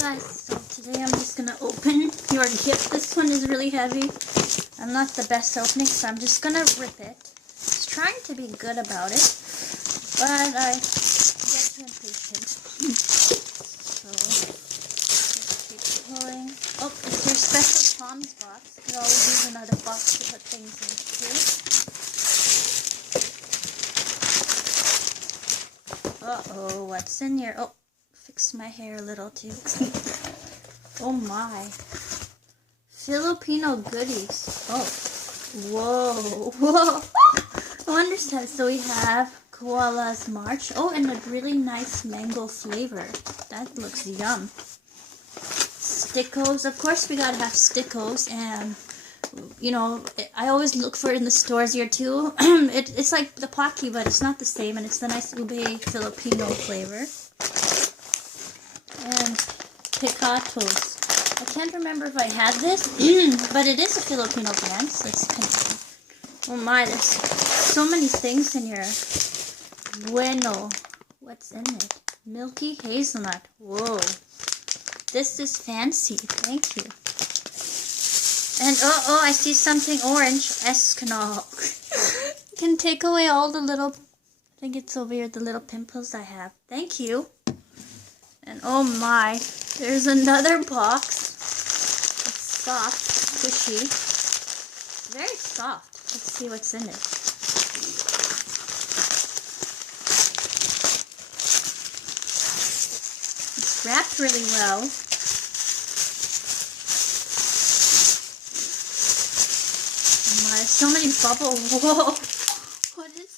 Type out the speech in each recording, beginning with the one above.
guys, so today I'm just gonna open your gift. This one is really heavy. I'm not the best opening, so I'm just gonna rip it. I was trying to be good about it, but I get too impatient. So just keep pulling. Oh, it's your special Tom's box. Could always use another box to put things into. Uh-oh, what's in here? Oh, fix my hair a little too. Oh my. Filipino goodies. Oh. Whoa. Whoa. I understand. So we have Koala's March. Oh, and a really nice mango flavor. That looks yum. Stickos. Of course we gotta have stickos. And, you know, I always look for it in the stores here too. It's like the Pocky, but it's not the same. And it's the nice ube Filipino flavor. And picatos. I can't remember if I had this, but it is a Filipino brand, so let's continue. Oh my, there's so many things in here. Bueno. What's in it? Milky hazelnut. Whoa. This is fancy. Thank you. And oh, I see something orange. Escanog. Can take away all the little, I think it's over here, the little pimples I have. Thank you. And oh my, there's another box. It's soft, squishy. Very soft. Let's see what's in it. It's wrapped really well. Oh my, so many bubbles. Whoa. What is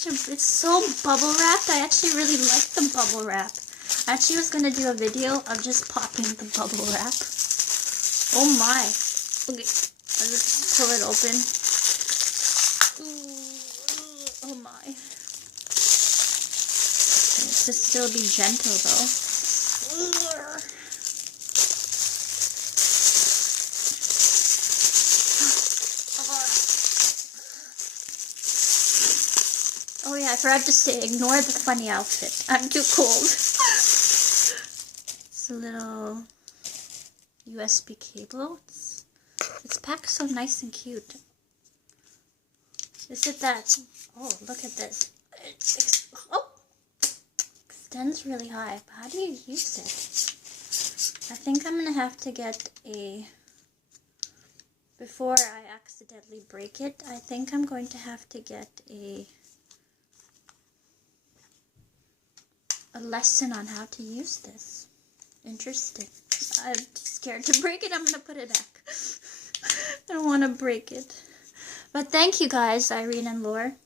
this? It's so bubble wrapped. I actually really like the bubble wrap. I actually was going to do a video of just popping the bubble wrap. Oh my. Okay, let's pull it open. Ooh, oh my. It should still be gentle though. Oh yeah, I forgot to say, ignore the funny outfit. I'm too cold. It's a little USB cable. It's packed so nice and cute. Is it that? Oh, look at this. Extends really high. How do you use it? I think I'm going to have to get before I accidentally break it, I think I'm going to have to get a lesson on how to use this. Interesting. I'm scared to break it. I'm going to put it back. I don't want to break it. But thank you guys, Irene and Laura.